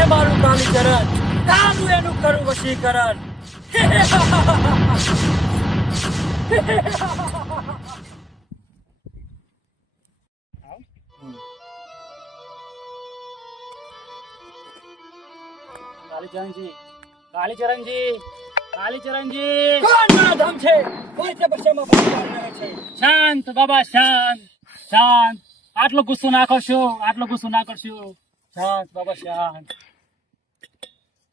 છે મારું કાલીચરણ, કાનું એનું કરું વશીકરણ. કાલીચરણજી, કાલીચરણજી, કાલીચરણજી. કોણ મારા ધામ છે? કોઈ તપસ્યામાં ભગવાન રહે છે. શાંત બાબા, શાંત, શાંત. આટલો ગુસ્સો ના કરશો, આટલો ગુસ્સો ના કરશો. શાંત બાબા, શાંત,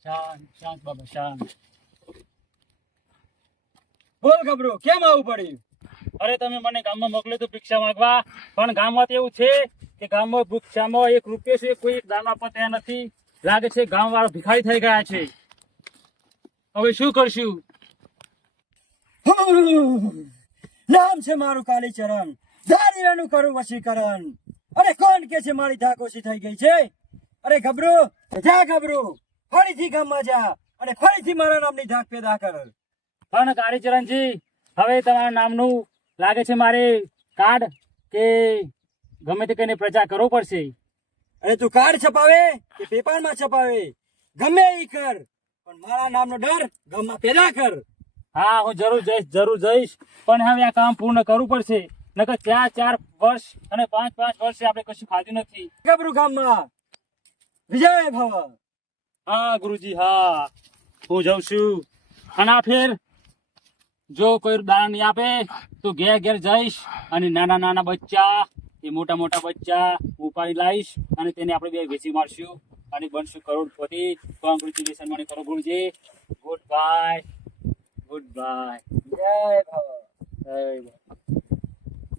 શાંત, શાંત બાબા, શાંત. બોલ ગભરો, કેમ આવું પડ્યું? અરે તમે મને ગામમાં મોકલ્યો તો ભિક્ષા માંગવા, પણ ગામમાં તો એવું છે કે ગામમાં ભિક્ષામાં 1 રૂપિયો છે, કોઈ એક દાન આપવા તૈયાર નથી. લાગે છે ગામ વાળા ભિખારી થઈ ગયા છે. હવે શું કરશું? નામ છે મારું કાલીચરણ, ધારી એનું કરું વશીકરણ. અરે કોણ કે છે મારી ધાક ઓછી થઈ ગઈ છે? અરે ગભરો, જા ગભરો, ફરીથી ગામમાં જા અને ફરીથી મારા નામની ધાક પેદા કર. પણ કાળીચરણજી, હવે તમારા નામનું લાગે છે મારે કાર્ડ કે ગમે તે કઈને પ્રચાર કરવો પડશે. અરે તું કાર્ડ છપાવે કે પેપરમાં છપાવે, ગમે એ કર, પણ મારા નામનો ડર ગામમાં પેદા કર. હા, હું જરૂર જઈશ, પણ હવે આ કામ પૂર્ણ કરવું પડશે. નકર 4 વર્ષ અને 5 વર્ષે આપણે કશું ખાધું નથી. ગભરું ગામમાં વિજય ભવ. હા ગુરુજી, હા, હું જાઉં છું. અને આ ફેર જો કોઈ દાન નહીં આપે તો ઘેર ઘેર જઈશ અને નાના બચ્ચા, એ મોટા બચ્ચા ઉપાડી લાવીશ અને તેને આપણે બે વેચી મારશું અને બનશું કરોડપતિ. કોંગ્રેચ્યુલેશન મને કરો Guruji. Goodbye, goodbye. જય ભવ. જય